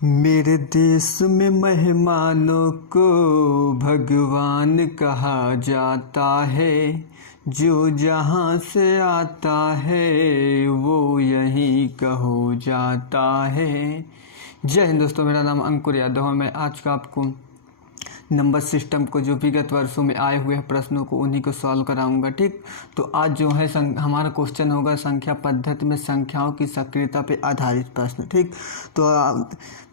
मेरे देश में मेहमानों को भगवान कहा जाता है। जो जहाँ से आता है वो यहीं का हो जाता है। जय हिंद दोस्तों, मेरा नाम अंकुर यादव है। मैं आज का आपको नंबर सिस्टम को जो विगत वर्षों में आए हुए प्रश्नों को उन्हीं को सॉल्व कराऊंगा। ठीक, तो आज जो है हमारा क्वेश्चन होगा संख्या पद्धति में संख्याओं की सक्रियता पे आधारित प्रश्न। ठीक, तो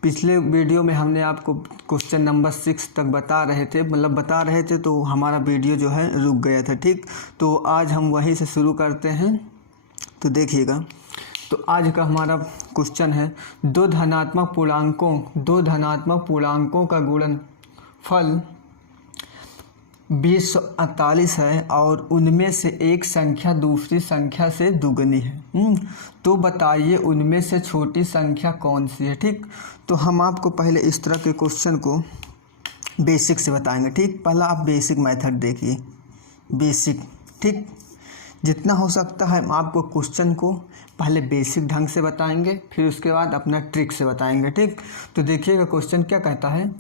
पिछले वीडियो में हमने आपको क्वेश्चन नंबर 6 तक बता रहे थे, तो हमारा वीडियो जो है रुक गया था। ठीक, तो आज हम वहीं से शुरू करते हैं, तो देखिएगा। तो आज का हमारा क्वेश्चन है दो धनात्मक पूर्णांकों का गुणन फल 2048 है और उनमें से एक संख्या दूसरी संख्या से दुगनी है। तो बताइए उनमें से छोटी संख्या कौन सी है। ठीक, तो हम आपको पहले इस तरह के क्वेश्चन को बेसिक से बताएंगे। ठीक, पहला आप बेसिक मेथड देखिए, बेसिक। ठीक, जितना हो सकता है आपको क्वेश्चन को पहले बेसिक ढंग से बताएंगे, फिर उसके बाद अपना ट्रिक से बताएंगे। ठीक, तो देखिएगा क्वेश्चन क्या कहता है।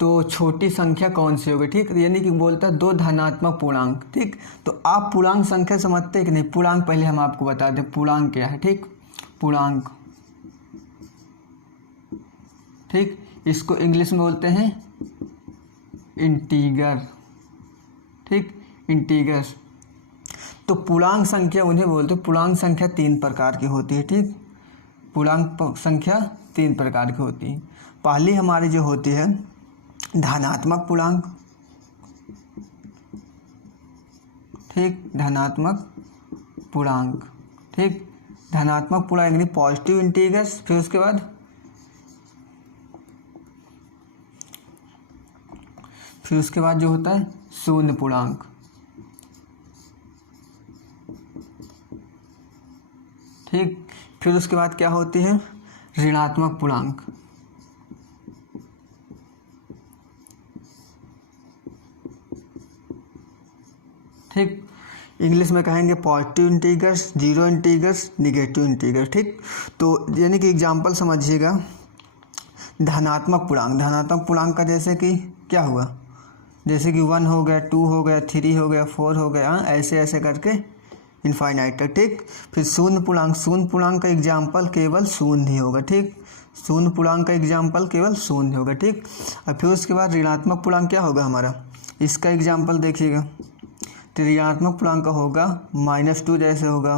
तो छोटी संख्या कौन सी होगी। ठीक, यानी कि बोलता है दो धनात्मक पूर्णांक। ठीक, तो आप पूर्णांक संख्या समझते हैं कि नहीं। पूर्णांक पहले हम आपको बता दें पूर्णांक क्या है। ठीक, पूर्णांक, ठीक, इसको इंग्लिश में बोलते हैं इंटीगर। ठीक, इंटीगर। तो पूर्णांक संख्या उन्हें बोलते हैं। पूर्णांक संख्या 3 प्रकार की होती है। ठीक, पूर्णांक संख्या 3 प्रकार की होती है। पहली हमारी जो होती है धनात्मक पूर्णांक। ठीक, धनात्मक पूर्णांक। ठीक, धनात्मक पूर्णांक यानी पॉजिटिव इंटीजर्स। फिर उसके बाद जो होता है शून्य पूर्णांक। ठीक, फिर उसके बाद क्या होती है ऋणात्मक पूर्णांक। ठीक, इंग्लिश में कहेंगे positive integers, zero integers, negative integers. ठीक, तो यानी कि एग्जांपल समझिएगा। धनात्मक पूर्णांक का जैसे कि क्या हुआ, जैसे कि 1 हो गया, 2 हो गया, 3 हो गया, 4 हो गया, ऐसे ऐसे करके इनफाइनाइट तक। ठीक, फिर शून्य पूर्णांक का एग्जाम्पल केवल शून्य ही होगा। ठीक, शून्य पूर्णांक का एग्जाम्पल केवल शून्य होगा। ठीक, और फिर उसके बाद ऋणात्मक पूर्णांक क्या होगा हमारा, इसका एग्जाम्पल देखिएगा। तो ऋणात्मक पूर्णांक का होगा -2 जैसे होगा,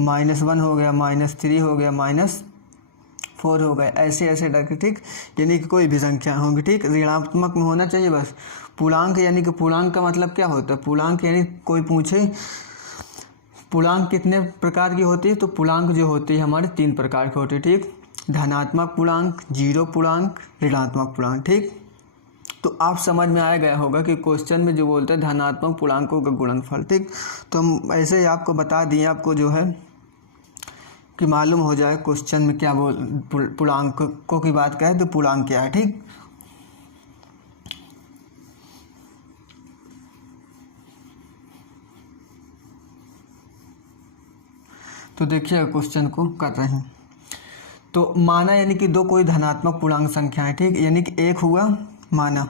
-1 हो गया, -3 हो गया, -4 हो गया, ऐसे ऐसे करके। ठीक, यानी कि कोई भी संख्या होगी। ठीक, ऋणात्मक में होना चाहिए बस। पूर्णांक यानी कि पूर्णांक का मतलब क्या होता है। पूर्णांक यानी कोई पूछे पूर्णांक कितने प्रकार की होती है, तो पूर्णांक जो होती है हमारे 3 प्रकार की होती है। ठीक, धनात्मक पूर्णांक, जीरो पूर्णांक, ऋणात्मक पूर्णांक। ठीक, तो आप समझ में आ गया होगा कि क्वेश्चन में जो बोलते हैं धनात्मक पूर्णांकों का गुणनफल। ठीक, तो हम ऐसे ही आपको बता दिए, आपको जो है कि मालूम हो जाए क्वेश्चन में क्या पूर्णांकों की बात करें तो पूर्णांक क्या है। ठीक, तो देखिए क्वेश्चन को कर रहे हैं। तो माना यानी कि दो कोई धनात्मक पूर्णांक संख्या है। ठीक, यानी कि एक हुआ माना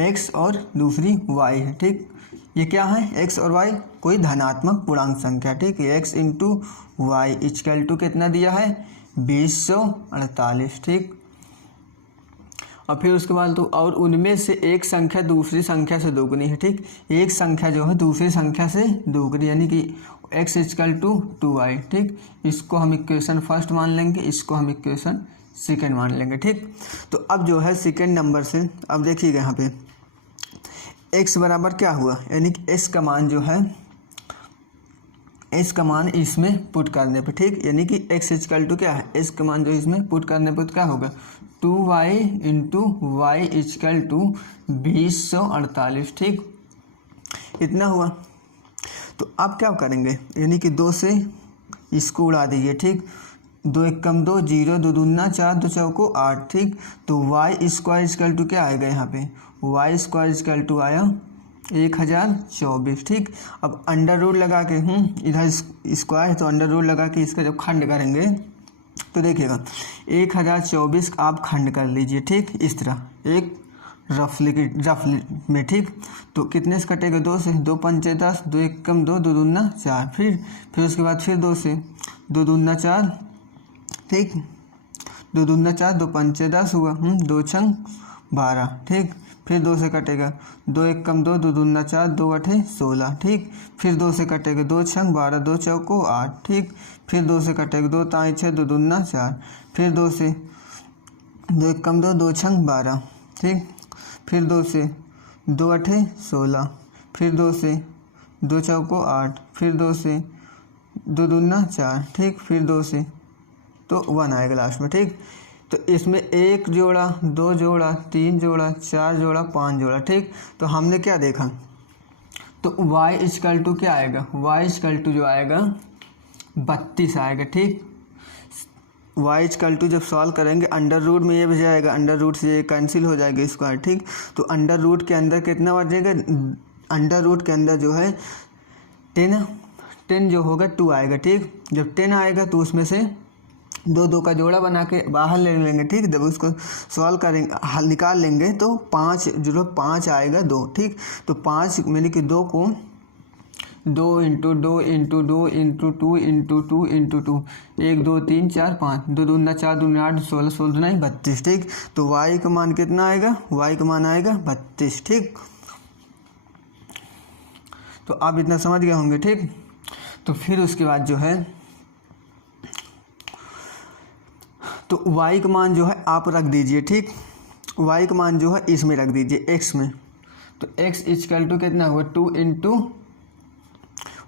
x और दूसरी y है। ठीक, ये क्या है x और y कोई धनात्मक पूर्णांक संख्या। ठीक, x into Y equal to कितना दिया है 2048। ठीक, और फिर उसके बाद तो और उनमें से एक संख्या दूसरी संख्या से दोगुनी है। ठीक, एक संख्या जो है दूसरी संख्या से दोगुनी यानी कि x इक्वल टू 2y। ठीक, इसको हम इक्वेशन फर्स्ट मान लेंगे, इसको हम इक्वेशन सेकेंड मान लेंगे। ठीक, तो अब जो है सेकेंड नंबर से अब देखिएगा यहाँ पे x बराबर क्या हुआ, यानी कि s का मान जो है s का मान इसमें पुट करने पे। ठीक, यानी कि x इक्वल टू क्या है, s का मान जो इसमें पुट करने पे क्या होगा 2y into Y equal to 2048। ठीक, इतना हुआ। तो अब क्या करेंगे, यानी कि 2 से इसको उड़ा दीजिए। ठीक, 2 एकम 2, 0, 2 दूना 4, 2 चौको 8। ठीक, तो वाई स्क्वायर इक्वल टू क्या आएगा यहाँ पे, वाई स्क्वायर इक्वल टू आया 1024। ठीक, अब अंडर रूट लगा के इधर स्क्वायर है तो अंडर रूट लगा के इसका जब खंड करेंगे तो देखिएगा 1024 आप खंड कर लीजिए, ठीक, इस तरह एक रफली में, ठीक। तो कितने से कटेगा? 2 से, 2 पंचे 10, 2 एक कम 2, 2 दूना 4, फिर उसके बाद फिर 2 से, 2 दूना 4, ठीक, 2 दूना 4, 2 पंचे 10 हुआ, 2 छंग 12, ठीक। फिर 2 से कटेगा, 2 एक कम 2, 2 दूना 4, 2 अठे 16, ठीक। फिर 2 से कटेगा, 2 छंग 12, 2 चौको 8, ठीक। फिर 2 से कटेगा, 2 ताई 6, 2 दूना 4, फिर 2 से, 2 एक कम 2, 2 छंग 12, ठीक। फिर 2 से, 2 अठे 16, फिर 2 से, 2 चौको 8, फिर 2 से, 2 दूना 4, ठीक। फिर 2 से, तो 1 आएगा लास्ट में, ठीक। तो इसमें 1 जोड़ा, 2 जोड़ा, 3 जोड़ा, 4 जोड़ा, 5 जोड़ा, ठीक। तो हमने क्या देखा? तो y इक्वल टू क्या आएगा? y इक्वल टू जो आएगा 32 आएगा, ठीक। y इक्वल टू जब सॉल्व करेंगे अंडर रूट में ये बच जाएगा, अंडर रूट से ये कैंसिल हो जाएगा स्क्वायर, ठीक। तो अंडर रूट के अंदर कितना बचेगा? अंडर रूट के अंदर जो है 10 जो होगा 2 आएगा, ठीक। जब 10 आएगा तो उसमें से 2 का जोड़ा बना के बाहर ले लेंगे, ठीक। जब उसको सॉल्व करेंगे, हल निकाल लेंगे तो 5 जो 5 आएगा 2, ठीक। तो 5 यानी कि 2 को 2 into 2 into 2 into 2 into 2 into 2, 1 2 3 4 5, 2 दूना 4 दूना 8, 16 16 दूना 32, ठीक। तो y का मान कितना आएगा? y का मान आएगा 32, ठीक। तो आप इतना समझ गए होंगे, ठीक। तो फिर उसके बाद जो है, तो y का मान जो है आप रख दीजिए, ठीक। y का मान जो है इसमें रख दीजिए, x में। तो x इक्वल टू कितना हुआ? 2 इंटू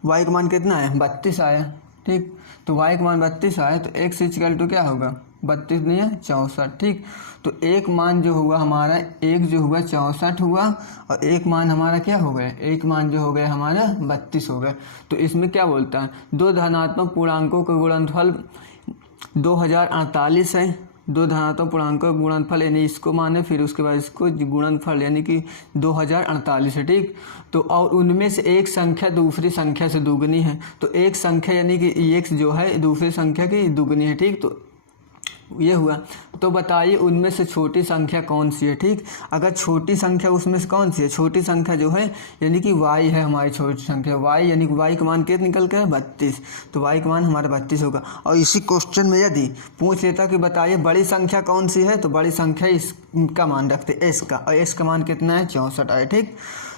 y का मान कितना है? 32 आया, ठीक। तो y का मान 32 आया, तो x इक्वल टू क्या होगा? 32 नहीं है 64, ठीक। तो एक मान जो हुआ हमारा, एक जो हुआ 64 हुआ, और एक मान हमारा क्या हो गया? एक मान जो हो गया हमारा 32 हो गया। तो इसमें क्या बोलता है? 2 धनात्मक पूर्णांकों का गुणनफल 2048 है। 2 धनात्मक पूर्णांकों का गुणनफल यानी इसको माने, फिर उसके बाद इसको गुणनफल यानी कि 2048 है, ठीक। तो और उनमें से एक संख्या दूसरी संख्या से दुगनी है। तो एक संख्या यानी कि x जो है दूसरी संख्या की दुगनी है, ठीक। तो ये हुआ। तो बताइए उनमें से छोटी संख्या कौन सी है, ठीक। अगर छोटी संख्या उसमें से कौन सी है? छोटी संख्या जो है यानी कि y है हमारी छोटी संख्या, y यानी कि y का मान कितना निकल के है? 32। तो y का मान हमारा 32 होगा। और इसी क्वेश्चन में यदि पूछ लेता कि बताइए बड़ी संख्या कौन सी है, तो बड़ी संख्या इसका मान रखते s का, और s का मान कितना है? 64 आए, ठीक।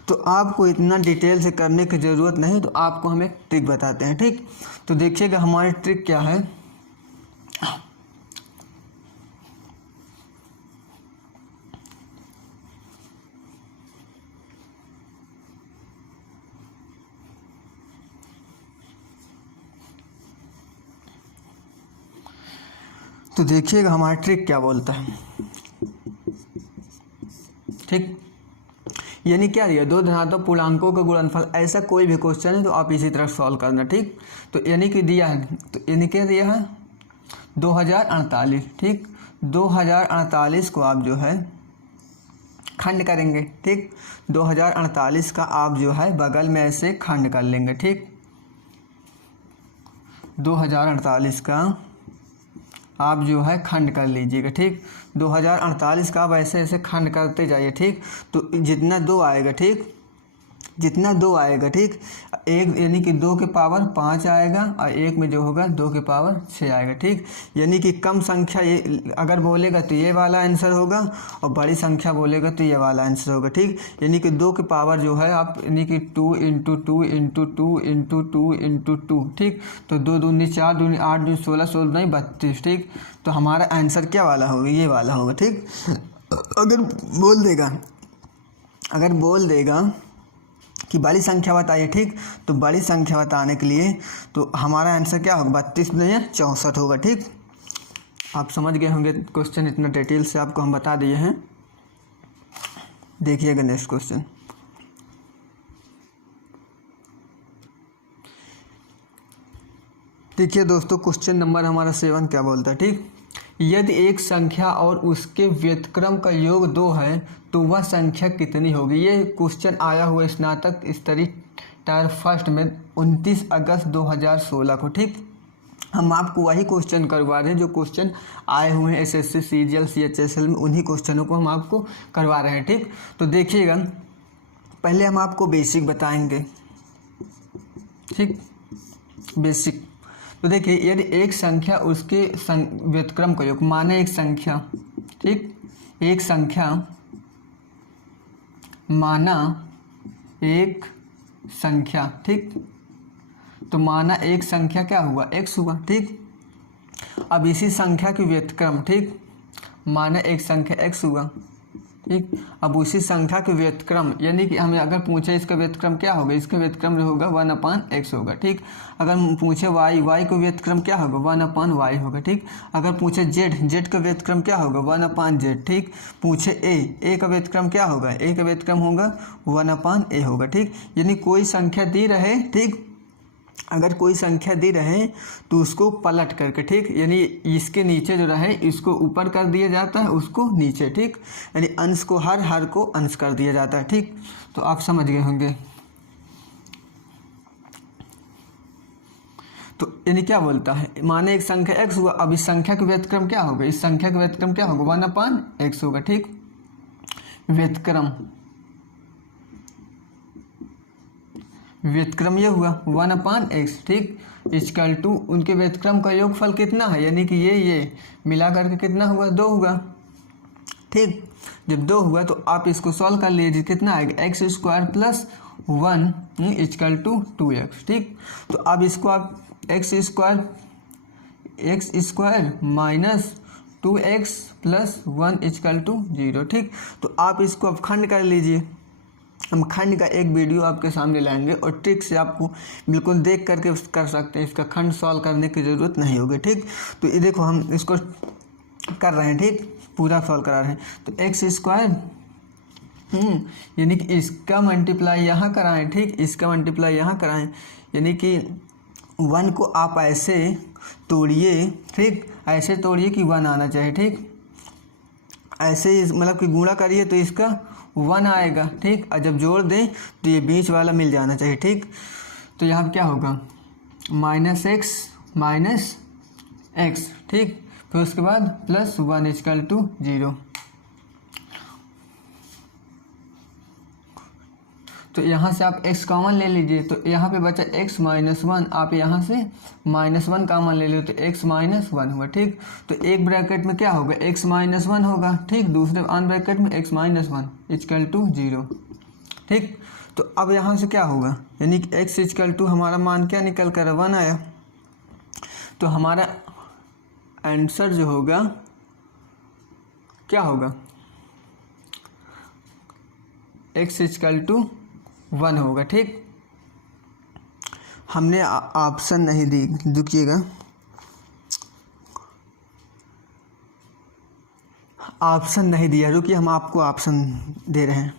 तो आपको इतना डिटेल से करने की ज़रूरत नहीं, तो आपको हम एक ट्रिक बताते हैं, ठीक। तो देखिएगा हमारी ट्रिक क्या है। तो देखिएगा हमारा ट्रिक क्या बोलता है, ठीक। यानी क्या दिया? 2 धनात्मक पूर्णांकों का गुणनफल, ऐसा कोई भी क्वेश्चन है तो आप इसी तरह सॉल्व करना, ठीक। तो यानी कि दिया है, तो यानी क्या दिया है? 2048, ठीक। 2048 को आप जो है खंड करेंगे, ठीक। 2048 का आप जो है बगल में ऐसे खंड कर लेंगे, ठीक। 2048 का आप जो है खंड कर लीजिएगा, ठीक। 2048 का आप ऐसे ऐसे खंड करते जाइए, ठीक। तो जितना 2 आएगा, ठीक, जितना 2 आएगा, ठीक। एक यानी कि 2 के पावर 5 आएगा, और एक में जो होगा 2 के पावर 6 आएगा, ठीक। यानी कि कम संख्या ये अगर बोलेगा तो ये वाला आंसर होगा, और बड़ी संख्या बोलेगा तो ये वाला आंसर होगा, ठीक। यानी कि 2 के पावर जो है आप यानी कि 2 इंटू 2 इंटू 2 इंटू 2 इंटू 2, ठीक। तो 2 दूनी 4 दूनी 8 दूनी 16 16 नहीं 32, ठीक। तो हमारा आंसर क्या वाला होगा? ये वाला होगा, ठीक। अगर बोल देगा कि बड़ी संख्या बताइए, ठीक। तो बड़ी संख्या बताने के लिए तो हमारा आंसर क्या होगा? 32 नहीं है 64 होगा, ठीक। आप समझ गए होंगे क्वेश्चन, इतना डिटेल से आपको हम बता दिए हैं। देखिएगा नेक्स्ट क्वेश्चन। देखिए दोस्तों, क्वेश्चन नंबर हमारा 7 क्या बोलता है, ठीक। यदि एक संख्या और उसके व्युत्क्रम का योग 2 है तो वह संख्या कितनी होगी? ये क्वेश्चन आया हुआ स्नातक स्तरीय टायर फर्स्ट में 29 अगस्त 2016 को, ठीक। हम आपको वही क्वेश्चन करवा रहे हैं जो क्वेश्चन आए हुए हैं एसएससी सीजीएल सीएचएसएल में, उन्हीं क्वेश्चनों को हम आपको करवा रहे हैं। ठीक, तो देखिएगा पहले हम आपको बेसिक बताएंगे। ठीक, बेसिक। तो देखिए यदि एक संख्या उसके व्युत्क्रम का योग, माने एक संख्या, ठीक, एक संख्या, माना एक संख्या, ठीक, तो माना एक संख्या क्या हुआ, x हुआ। ठीक, अब इसी संख्या की व्युत्क्रम, ठीक, माना एक संख्या x हुआ। ठीक, अब उसी संख्या के व्युत्क्रम, यानी कि हमें अगर पूछे इसका व्युत्क्रम क्या होगा, इसका व्युत्क्रम जो होगा 1/x होगा। ठीक, अगर पूछे y का व्युत्क्रम क्या होगा, 1/y होगा। ठीक, अगर पूछे z का व्युत्क्रम क्या होगा, 1/z। ठीक, पूछे a का व्युत्क्रम क्या होगा, a का व्युत्क्रम होगा 1/a होगा। ठीक, यानी कोई संख्या दी रहे, ठीक, अगर कोई संख्या दी रहे तो उसको पलट करके, ठीक, यानी इसके नीचे जो रहे इसको ऊपर कर दिया जाता है, उसको नीचे। ठीक, यानी अंश को हर को अंश कर दिया जाता है। ठीक, तो आप समझ गए होंगे। तो यानी क्या बोलता है, माने एक संख्या x हुआ, अब इस संख्या का व्युत्क्रम क्या होगा, इस संख्या का व्युत्क्रम क्या होगा, 1/x होगा। ठीक, व्युत्क्रम ये हुआ 1/x। ठीक, इक्वल टू उनके व्युत्क्रम का योगफल कितना है, यानी कि ये मिला करके कितना हुआ, 2 हुआ। ठीक, जब 2 हुआ तो आप इसको सॉल्व कर लीजिए, कितना आएगा, x² + 1 इक्वल टू 2x। ठीक, तो अब इसको आप x² minus 2x + 1 equal to 0। ठीक, तो आप इसको अब खंड कर लीजिए। हम खंड का एक वीडियो आपके सामने लाएंगे और ट्रिक से आपको बिल्कुल देख करके कर सकते हैं, इसका खंड सॉल्व करने की ज़रूरत नहीं होगी। ठीक, तो ये देखो हम इसको कर रहे हैं, ठीक, पूरा सॉल्व करा रहे हैं। तो x² यानी कि इसका मल्टीप्लाई यहाँ कराएं, ठीक, इसका मल्टीप्लाई यहाँ कराएं, यानी कि 1 को आप ऐसे तोड़िए, ठीक, ऐसे तोड़िए कि 1 आना चाहिए। ठीक, ऐसे मतलब कि गुणा करिए तो इसका 1 आएगा। ठीक, और जब जोड़ दें तो ये बीच वाला मिल जाना चाहिए। ठीक, तो यहाँ क्या होगा, -x - x। ठीक, फिर उसके बाद +1 इक्वल टू 0। तो यहाँ से आप x कॉमन ले लीजिए, तो यहाँ पे बचा x - 1, आप यहाँ से -1 कॉमन ले लो तो x - 1 हुआ। ठीक, तो एक ब्रैकेट में क्या होगा, x - 1 होगा। ठीक, दूसरे आन ब्रैकेट में x - 1 इक्वल टू 0। ठीक, तो अब यहाँ से क्या होगा, यानी कि x इक्वल टू हमारा मान क्या निकल कर 1 आया। तो हमारा आंसर जो होगा क्या होगा, x इक्वल टू 1 होगा। ठीक, हमने ऑप्शन नहीं दी, देखिएगा ऑप्शन नहीं दिया, रुकिए हम आपको ऑप्शन दे रहे हैं।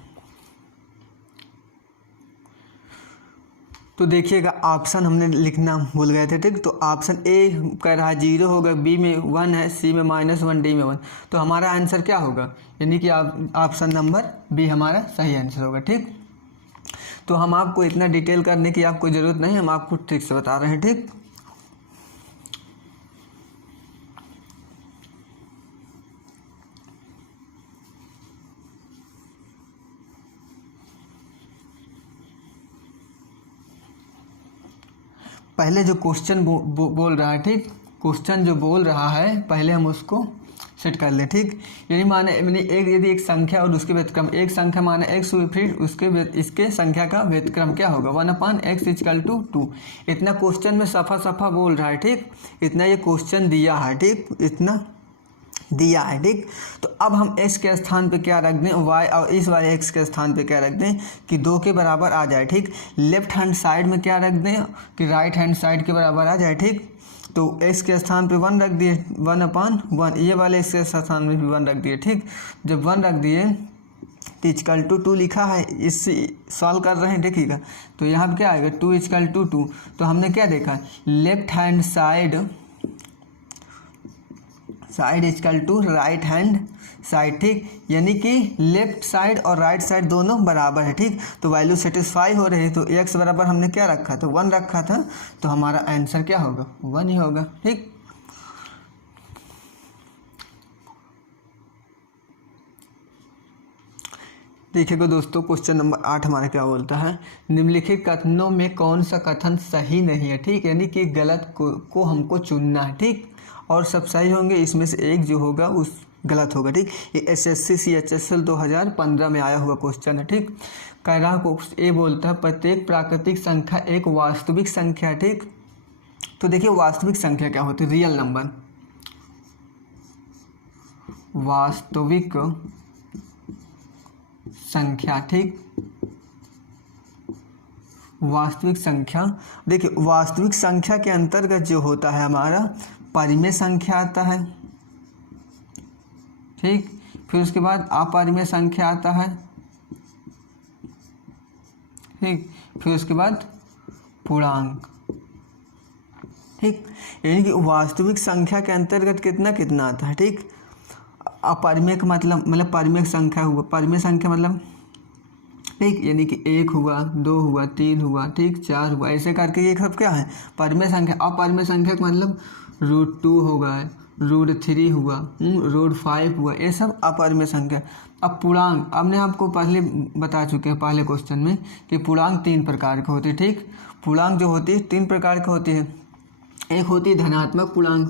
तो देखिएगा ऑप्शन हमने लिखना भूल गए थे। ठीक, तो ऑप्शन ए कह रहा है 0 होगा, बी में 1 है, सी में -1, डी में 1। तो हमारा आंसर क्या होगा, यानी कि ऑप्शन नंबर बी हमारा सही आंसर होगा। ठीक, तो हम आपको इतना डिटेल करने की आपको ज़रूरत नहीं, हम आपको ट्रिक से बता रहे हैं। ठीक, पहले जो क्वेश्चन बोल रहा है, ठीक, क्वेश्चन जो बोल रहा है पहले हम उसको सेट कर ले। ठीक, यानी माने यदि एक संख्या और उसके व्युत्क्रम, एक संख्या माने x हुई, फिर इसके संख्या का व्युत्क्रम क्या होगा, 1/x इक्वल टू 2। इतना क्वेश्चन में सफ़ा बोल रहा है। ठीक, इतना ये क्वेश्चन दिया है। ठीक, इतना दिया है। ठीक, तो अब हम x के स्थान पे क्या रख दें, y, और इस वाले x के स्थान पे क्या रख दें कि 2 के बराबर आ जाए। ठीक, लेफ्ट हैंड साइड में क्या रख दें कि राइट हैंड साइड के बराबर आ जाए। ठीक, तो x के स्थान पे 1 रख दिए, 1/1, ये वाले x के स्थान में भी 1 रख दिए। ठीक, जब 1 रख दिए तो इक्वल टू 2 लिखा है, इससे सॉल्व कर रहे हैं। देखिएगा तो यहाँ पे क्या आएगा, 2 इक्वल टू 2। तो हमने क्या देखा, left hand side side is equal to right hand side, ठीक, यानी कि लेफ्ट साइड और राइट साइड दोनों बराबर है, ठीक। तो वैल्यू सेटिस्फाई हो रही है, तो x बराबर हमने क्या रखा था, 1 रखा था, तो हमारा आंसर क्या होगा, 1 ही होगा, ठीक। देखिएगा दोस्तों, क्वेश्चन नंबर 8 हमारा क्या बोलता है, निम्नलिखित कथनों में कौन सा कथन सही नहीं है, ठीक, यानी कि गलत को हमको चुनना है, ठीक, और सब सही होंगे, इसमें से एक जो होगा उस गलत होगा, ठीक। ये SSC CHSL 2015 में आया हुआ क्वेश्चन है, ठीक। कह रहा को ये बोलता है प्रत्येक प्राकृतिक संख्या एक वास्तविक संख्या, ठीक। तो देखिए वास्तविक संख्या क्या होती है, रियल नंबर, वास्तविक संख्या, ठीक, वास्तविक संख्या। देखिए वास्तविक संख्या के अंतर्गत जो होता है हमारा परिमेय संख्या आता है, ठीक, फिर उसके बाद अपरिमेय संख्या आता है, ठीक, फिर उसके बाद पूर्णांक, ठीक। यानी कि वास्तविक संख्या के अंतर्गत कितना कितना आता है, ठीक। अपरिमेय का मतलब परिमेय संख्या हुआ, परिमेय संख्या मतलब, ठीक, यानी कि 1 हुआ, 2 हुआ, 3 हुआ, ठीक, 4 हुआ, ऐसे करके ये सब क्या है परिमेय संख्या। अपरिमेय संख्या का मतलब √2 हो गया, √3 हुआ, √5 हुआ, ये सब अपरिमेय संख्या। अब पूर्णांक, हमने आपको पहले बता चुके हैं पहले क्वेश्चन में कि पूर्णांक 3 प्रकार के होते हैं, ठीक। पूर्णांक जो होती है 3 प्रकार की होती है, एक होती है धनात्मक पूर्णांक,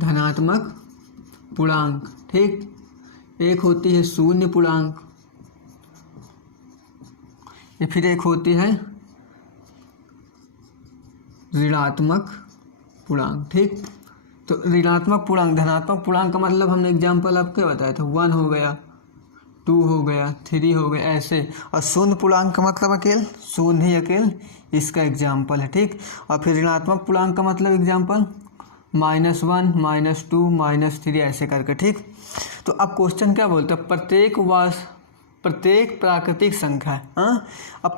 धनात्मक पूर्णांक, ठीक, एक होती है शून्य पूर्णांक, या फिर एक होती है ऋणात्मक पूर्णांक, ठीक। तो ऋणात्मक पूर्णांक, धनात्मक पूर्णांक का मतलब हमने एग्जाम्पल आपको बताया था, 1 हो गया, 2 हो गया, 3 हो गया, ऐसे। और शून्य पूर्णांक का मतलब अकेले शून्य ही अकेले इसका एग्जाम्पल है, ठीक। और फिर ऋणात्मक पूर्णांक का मतलब एग्जाम्पल -1, -2, -3 ऐसे करके, ठीक। तो अब क्वेश्चन क्या बोलते हैं, प्रत्येक प्राकृतिक संख्या, हाँ, अब